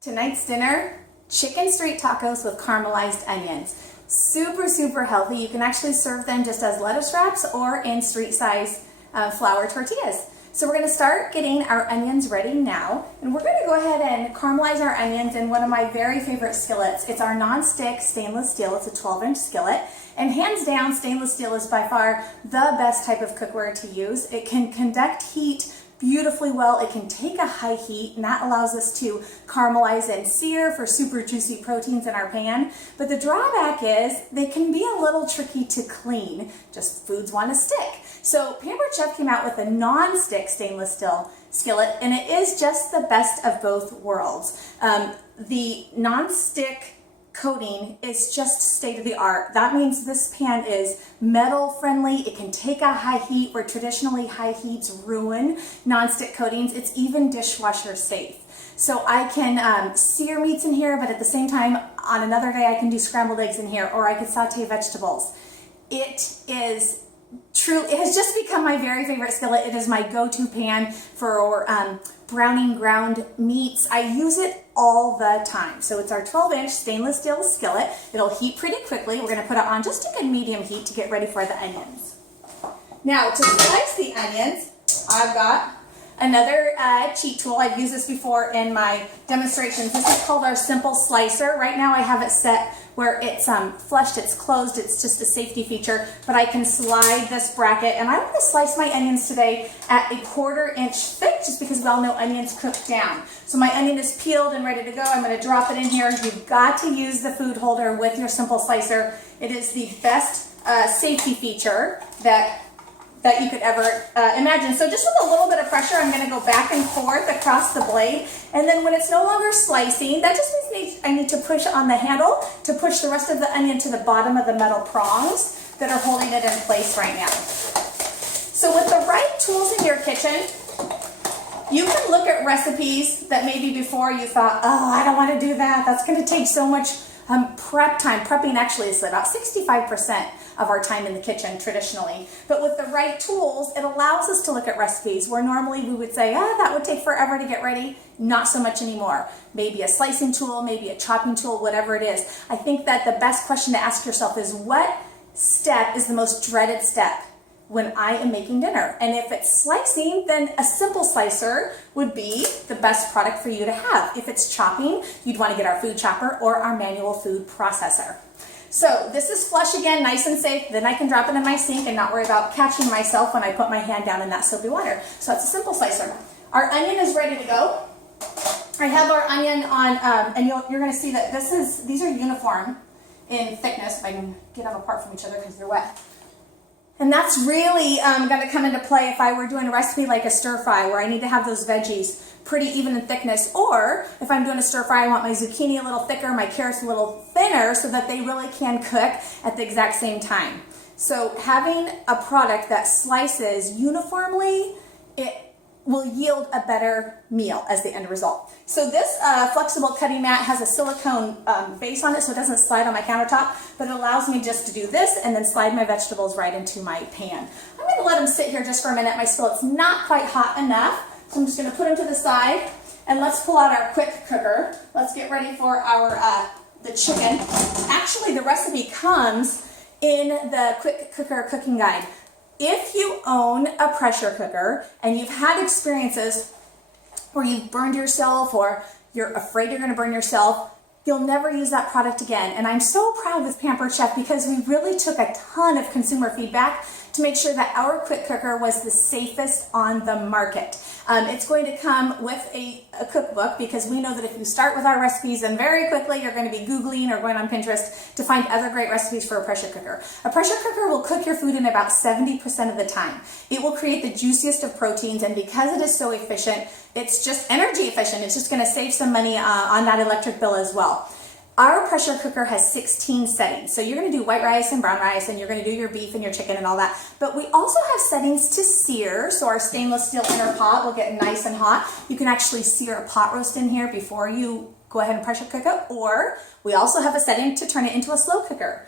Tonight's dinner, chicken street tacos with caramelized onions. Super, super healthy. You can actually serve them just as lettuce wraps or in street size flour tortillas. So we're going to start getting our onions ready now. And we're going to go ahead and caramelize our onions in one of my very favorite skillets. It's our non-stick stainless steel. It's a 12-inch skillet. And hands down, stainless steel is by far the best type of cookware to use. It can conduct heat beautifully well. It can take a high heat, and that allows us to caramelize and sear for super juicy proteins in our pan. But the drawback is they can be a little tricky to clean. Just foods want to stick. So Pampered Chef came out with a non-stick stainless steel skillet, and it is just the best of both worlds. The non-stick coating is just state of the art. That means this pan is metal friendly. It can take a high heat where traditionally high heats ruin nonstick coatings. It's even dishwasher safe. So I can sear meats in here, but at the same time, on another day, I can do scrambled eggs in here, or I could saute vegetables. It is true. It has just become my very favorite skillet. It is my go-to pan for browning ground meats. I use it all the time. So it's our 12-inch stainless steel skillet. It'll heat pretty quickly. We're going to put it on just a good medium heat to get ready for the onions. Now to slice the onions, I've got another cheat tool. I've used this before in my demonstrations. This is called our simple slicer. Right now I have it set where it's flushed, it's closed, it's just a safety feature, but I can slide this bracket, and I'm going to slice my onions today at 1/4 inch thick, just because we all know onions cook down. So my onion is peeled and ready to go. I'm going to drop it in here. You've got to use the food holder with your simple slicer. It is the best safety feature that you could ever imagine. So just with a little bit of pressure, I'm going to go back and forth across the blade. And then when it's no longer slicing, that just means I need to push on the handle to push the rest of the onion to the bottom of the metal prongs that are holding it in place right now. So with the right tools in your kitchen, you can look at recipes that maybe before you thought, oh, I don't want to do that. That's going to take so much prep time. Prepping actually is about 65% of our time in the kitchen traditionally. But with the right tools, it allows us to look at recipes where normally we would say, that would take forever to get ready. Not so much anymore. Maybe a slicing tool, maybe a chopping tool, whatever it is. I think that the best question to ask yourself is, what step is the most dreaded step when I am making dinner? And if it's slicing, then a simple slicer would be the best product for you to have. If it's chopping, you'd want to get our food chopper or our manual food processor. So this is flush again, nice and safe. Then I can drop it in my sink and not worry about catching myself when I put my hand down in that soapy water. So that's a simple slicer. Our onion is ready to go. I have our onion on, and you're going to see that these are uniform in thickness. If I can get them apart from each other because they're wet. And that's really going to come into play if I were doing a recipe like a stir fry, where I need to have those veggies pretty even in thickness, or if I'm doing a stir fry, I want my zucchini a little thicker, my carrots a little thinner, so that they really can cook at the exact same time. So having a product that slices uniformly, it will yield a better meal as the end result. So this flexible cutting mat has a silicone base on it, so it doesn't slide on my countertop, but it allows me just to do this and then slide my vegetables right into my pan. I'm going to let them sit here just for a minute. My skillet's not quite hot enough, so I'm just going to put them to the side, and let's pull out our quick cooker. Let's get ready for our the chicken. Actually, the recipe comes in the Quick Cooker cooking guide. If you own a pressure cooker and you've had experiences where you've burned yourself or you're afraid you're going to burn yourself, you'll never use that product again. And I'm so proud with Pampered Chef because we really took a ton of consumer feedback to make sure that our quick cooker was the safest on the market. It's going to come with a cookbook, because we know that if you start with our recipes, then very quickly you're going to be Googling or going on Pinterest to find other great recipes for a pressure cooker. A pressure cooker will cook your food in about 70% of the time. It will create the juiciest of proteins, and because it is so efficient, it's just energy efficient. It's just going to save some money on that electric bill as well. Our pressure cooker has 16 settings. So you're going to do white rice and brown rice, and you're going to do your beef and your chicken and all that. But we also have settings to sear. So our stainless steel inner pot will get nice and hot. You can actually sear a pot roast in here before you go ahead and pressure cook it. Or we also have a setting to turn it into a slow cooker.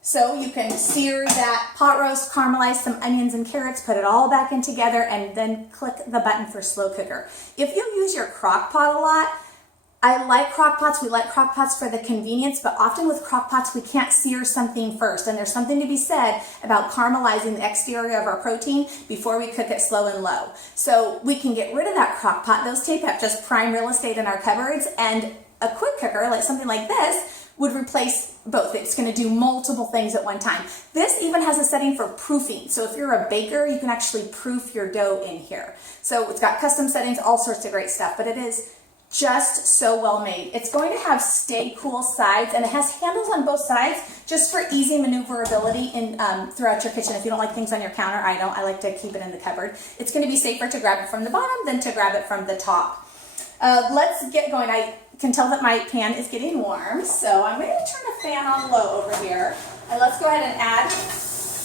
So you can sear that pot roast, caramelize some onions and carrots, put it all back in together, and then click the button for slow cooker. If you use your crock pot a lot, I like crock pots. We like crock pots for the convenience, but often with crock pots, we can't sear something first. And there's something to be said about caramelizing the exterior of our protein before we cook it slow and low. So we can get rid of that crock pot. Those take up just prime real estate in our cupboards, and a quick cooker, like something like this, would replace both. It's going to do multiple things at one time. This even has a setting for proofing. So if you're a baker, you can actually proof your dough in here. So it's got custom settings, all sorts of great stuff, but it is just so well made. It's going to have stay cool sides, and it has handles on both sides just for easy maneuverability in throughout your kitchen. If you don't like things on your counter, I don't. I like to keep it in the cupboard. It's going to be safer to grab it from the bottom than to grab it from the top. Let's get going. I can tell that my pan is getting warm, so I'm going to turn the fan on low over here, and let's go ahead and add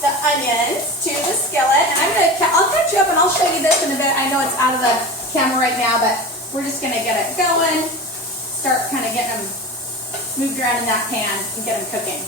the onions to the skillet. And I'll catch you up and I'll show you this in a bit. I know it's out of the camera right now, but we're just going to get it going, start kind of getting them moved around in that pan and get them cooking.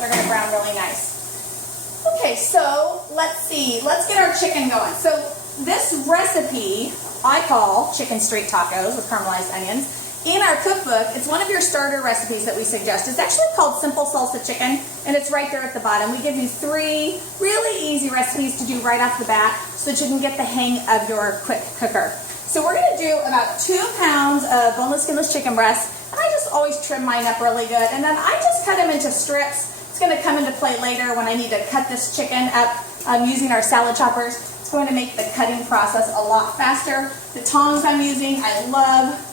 They're going to brown really nice. Okay, so let's see. Let's get our chicken going. So this recipe I call chicken street tacos with caramelized onions. In our cookbook, it's one of your starter recipes that we suggest. It's actually called Simple Salsa Chicken, and it's right there at the bottom. We give you 3 really easy recipes to do right off the bat so that you can get the hang of your quick cooker. So we're going to do about 2 pounds of boneless, skinless chicken breast, and I just always trim mine up really good, and then I just cut them into strips. It's going to come into play later when I need to cut this chicken up using our salad choppers. It's going to make the cutting process a lot faster. The tongs I'm using, I love.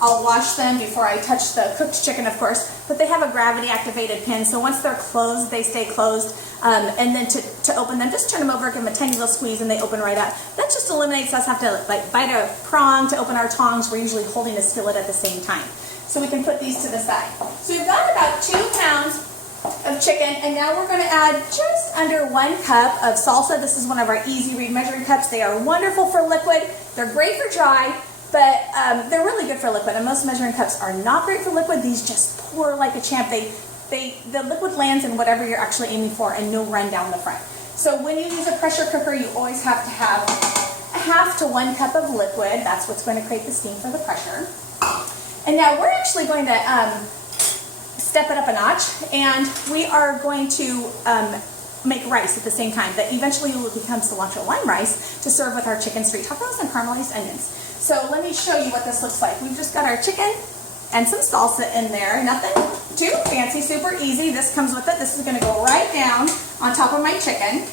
I'll wash them before I touch the cooked chicken, of course, but they have a gravity activated pin, so once they're closed, they stay closed. And then to open them, just turn them over, give them a tiny little squeeze, and they open right up. That just eliminates us having to like bite a prong to open our tongs. We're usually holding a skillet at the same time. So we can put these to the side. So we've got about 2 pounds of chicken, and now we're going to add just under 1 cup of salsa. This is one of our easy read measuring cups. They are wonderful for liquid. They're great for dry, but they're really good for liquid, and most measuring cups are not great for liquid. These just pour like a champ. The liquid lands in whatever you're actually aiming for, and no run down the front. So when you use a pressure cooker, you always have to have 1/2 to 1 cup of liquid. That's what's going to create the steam for the pressure. And now we're actually going to step it up a notch, and we are going to make rice at the same time that eventually will become cilantro-lime rice to serve with our chicken street tacos and caramelized onions. So let me show you what this looks like. We've just got our chicken and some salsa in there. Nothing too fancy, super easy. This comes with it. This is going to go right down on top of my chicken.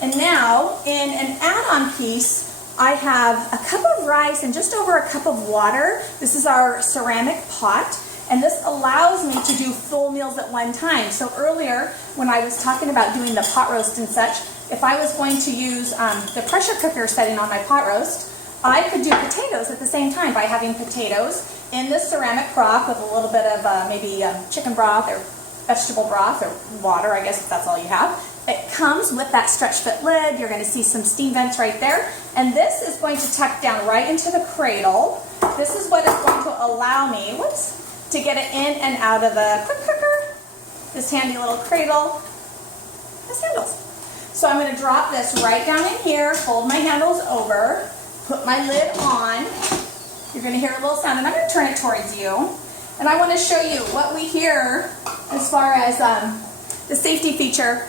And now in an add-on piece, I have a cup of rice and just over a cup of water. This is our ceramic pot. And this allows me to do full meals at one time. So earlier, when I was talking about doing the pot roast and such, if I was going to use the pressure cooker setting on my pot roast, I could do potatoes at the same time by having potatoes in this ceramic crock with a little bit of maybe chicken broth or vegetable broth or water, I guess, if that's all you have. It comes with that stretch fit lid. You're going to see some steam vents right there. And this is going to tuck down right into the cradle. This is what is going to allow me, to get it in and out of the quick cooker. This handy little cradle has handles. So I'm going to drop this right down in here, fold my handles over, put my lid on. You're going to hear a little sound, and I'm going to turn it towards you. And I want to show you what we hear as far as the safety feature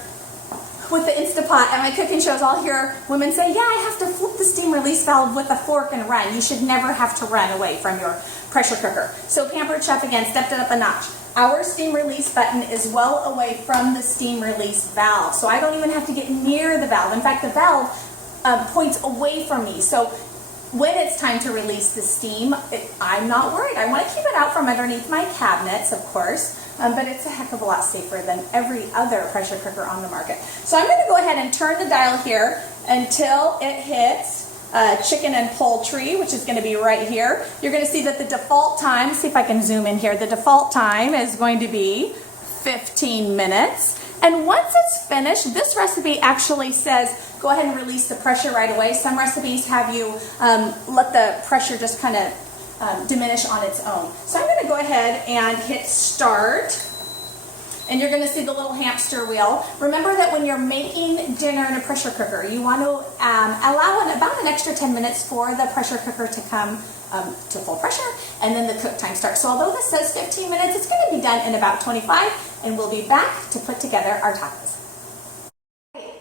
with the Instapot. At my cooking shows, I'll hear women say, yeah, I have to flip the steam release valve with a fork and run. You should never have to run away from your pressure cooker. So Pampered Chef, again, stepped it up a notch. Our steam release button is well away from the steam release valve. So I don't even have to get near the valve. In fact, the valve points away from me. So when it's time to release the steam, I'm not worried. I want to keep it out from underneath my cabinets, of course, but it's a heck of a lot safer than every other pressure cooker on the market. So I'm going to go ahead and turn the dial here until it hits chicken and poultry, which is going to be right here. You're going to see that the default time, see if I can zoom in here, the default time is going to be 15 minutes. And once it's finished, this recipe actually says go ahead and release the pressure right away. Some recipes have you let the pressure just kind of diminish on its own. So I'm going to go ahead and hit start. And you're going to see the little hamster wheel. Remember that when you're making dinner in a pressure cooker, you want to allow about an extra 10 minutes for the pressure cooker to come to full pressure, and then the cook time starts. So although this says 15 minutes, it's going to be done in about 25, and we'll be back to put together our tacos.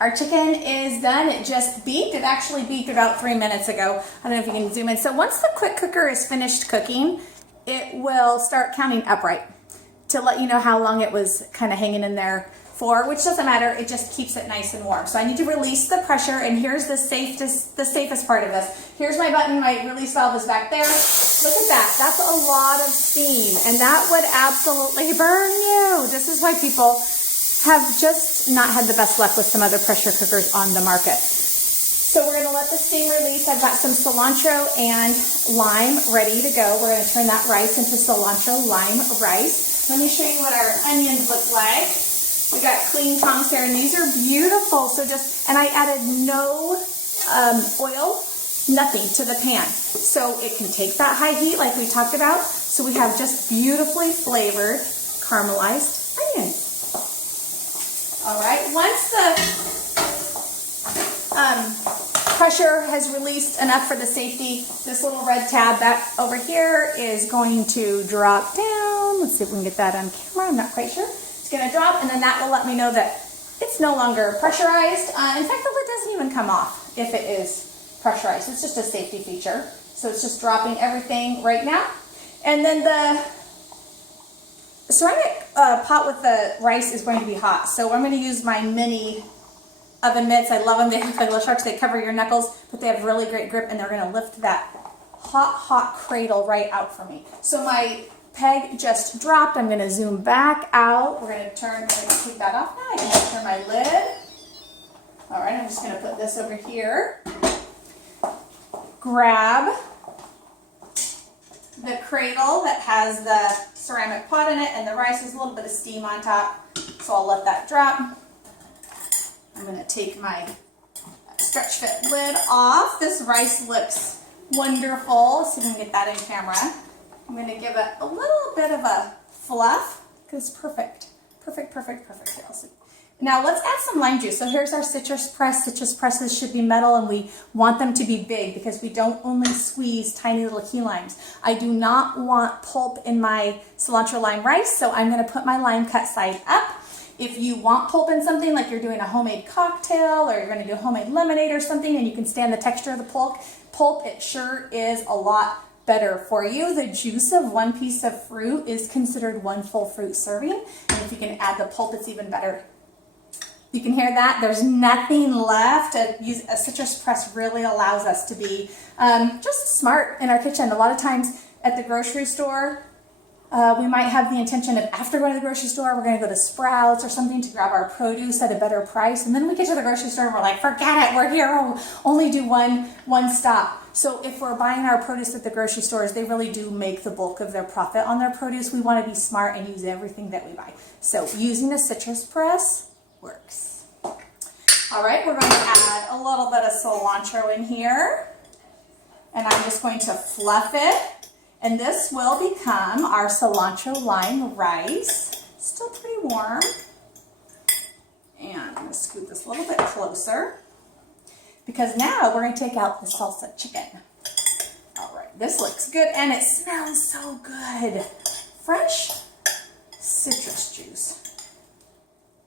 Our chicken is done. It just beeped. It actually beeped about 3 minutes ago. I don't know if you can zoom in. So once the quick cooker is finished cooking, it will start counting upright to let you know how long it was kind of hanging in there for, which doesn't matter. It just keeps it nice and warm. So I need to release the pressure, and here's the safest part of this. Here's my button. My release valve is back there. Look at that. That's a lot of steam, and that would absolutely burn you. This is why people have just not had the best luck with some other pressure cookers on the market. So we're gonna let the steam release. I've got some cilantro and lime ready to go. We're gonna turn that rice into cilantro lime rice. Let me show you what our onions look like. We got clean tongs here, and these are beautiful. So and I added no oil, nothing to the pan. So it can take that high heat like we talked about. So we have just beautifully flavored caramelized onions. All right, once the pressure has released enough for the safety, this little red tab back over here is going to drop down. Let's see if we can get that on camera. I'm not quite sure. It's going to drop, and then that will let me know that it's no longer pressurized. In fact, the lid doesn't even come off if it is pressurized. It's just a safety feature. So it's just dropping everything right now. And then the ceramic pot with the rice is going to be hot, so I'm going to use my mini oven mitts. I love them. They look like little sharks. They cover your knuckles, but they have really great grip, and they're going to lift that hot cradle right out for me. So my peg just dropped. I'm going to zoom back out. We're going to take that off now. I can turn my lid. All right, I'm just going to put this over here. Grab the cradle that has the ceramic pot in it, and the rice is a little bit of steam on top, so I'll let that drop. I'm going to take my stretch fit lid off. This rice looks wonderful. See if we can get that in camera. I'm going to give it a little bit of a fluff because it's perfect. Here, I'll see. Now let's add some lime juice. So here's our citrus press. Citrus presses should be metal, and we want them to be big because we don't only squeeze tiny little key limes. I do not want pulp in my cilantro lime rice, so I'm going to put my lime cut side up. If you want pulp in something, like you're doing a homemade cocktail or you're going to do homemade lemonade or something, and you can stand the texture of the pulp, it sure is a lot better for you. The juice of one piece of fruit is considered one full fruit serving, and if you can add the pulp, it's even better. You can hear that. There's nothing left. A citrus press really allows us to be just smart in our kitchen. A lot of times at the grocery store, we might have the intention of, after going to the grocery store, we're going to go to Sprouts or something to grab our produce at a better price. And then we get to the grocery store and we're like, forget it, we're here, we'll only do one stop. So if we're buying our produce at the grocery stores, they really do make the bulk of their profit on their produce. We want to be smart and use everything that we buy. So using a citrus press works. All right, we're going to add a little bit of cilantro in here, and I'm just going to fluff it, and this will become our cilantro lime rice. Still pretty warm, and I'm going to scoot this a little bit closer because now we're going to take out the salsa chicken. All right, this looks good, and it smells so good. Fresh citrus juice.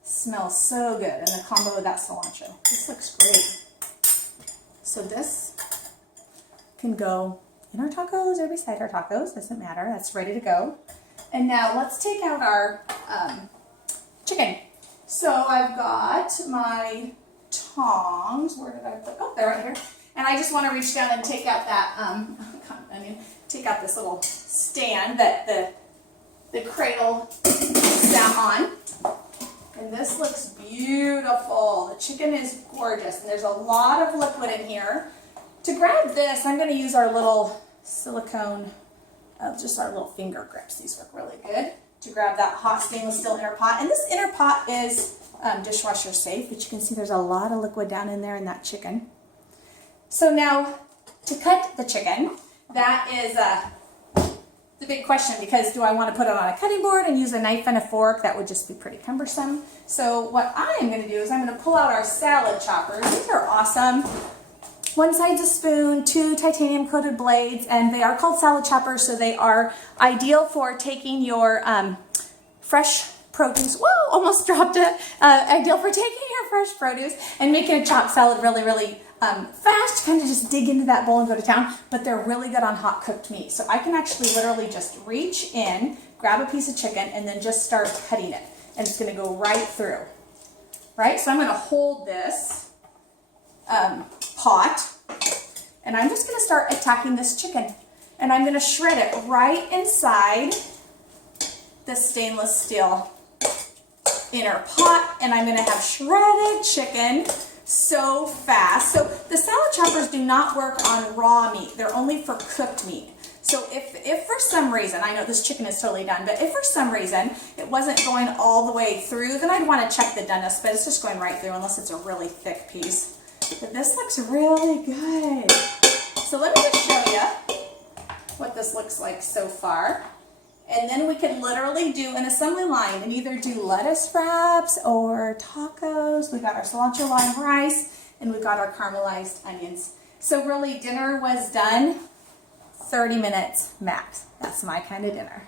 Smells so good in the combo with that cilantro. This looks great. So this can go in our tacos or beside our tacos, doesn't matter. That's ready to go. And now let's take out our chicken. So I've got my tongs. Where did I put? Oh, they're right here. And I just want to reach down and take out that take out this little stand that the cradle sat on. And this looks beautiful. The chicken is gorgeous, and there's a lot of liquid in here. To grab this, I'm going to use our little silicone, just our little finger grips. These look really good. To grab that hot stainless steel inner pot. And this inner pot is dishwasher safe, but you can see there's a lot of liquid down in there in that chicken. So now, to cut the chicken, that is the big question, because do I want to put it on a cutting board and use a knife and a fork? That would just be pretty cumbersome. So what I am going to do is I'm going to pull out our salad choppers. These are awesome. One side's a spoon, 2 titanium coated blades, and they are called salad choppers, so they are ideal for taking your fresh produce. Whoa, almost dropped it. Ideal for taking your fresh produce and making a chopped salad really, really fast, kind of just dig into that bowl and go to town, but they're really good on hot cooked meat. So I can actually literally just reach in, grab a piece of chicken, and then just start cutting it. And it's gonna go right through, right? So I'm gonna hold this pot, and I'm just gonna start attacking this chicken. And I'm gonna shred it right inside the stainless steel inner pot, and I'm gonna have shredded chicken so fast. So the salad choppers do not work on raw meat. They're only for cooked meat. So if for some reason, I know this chicken is totally done, but if for some reason it wasn't going all the way through, then I'd want to check the doneness, but it's just going right through unless it's a really thick piece. But this looks really good. So let me just show you what this looks like so far. And then we could literally do an assembly line and either do lettuce wraps or tacos. We got our cilantro-lime rice and we got our caramelized onions. So really dinner was done 30 minutes max. That's my kind of dinner.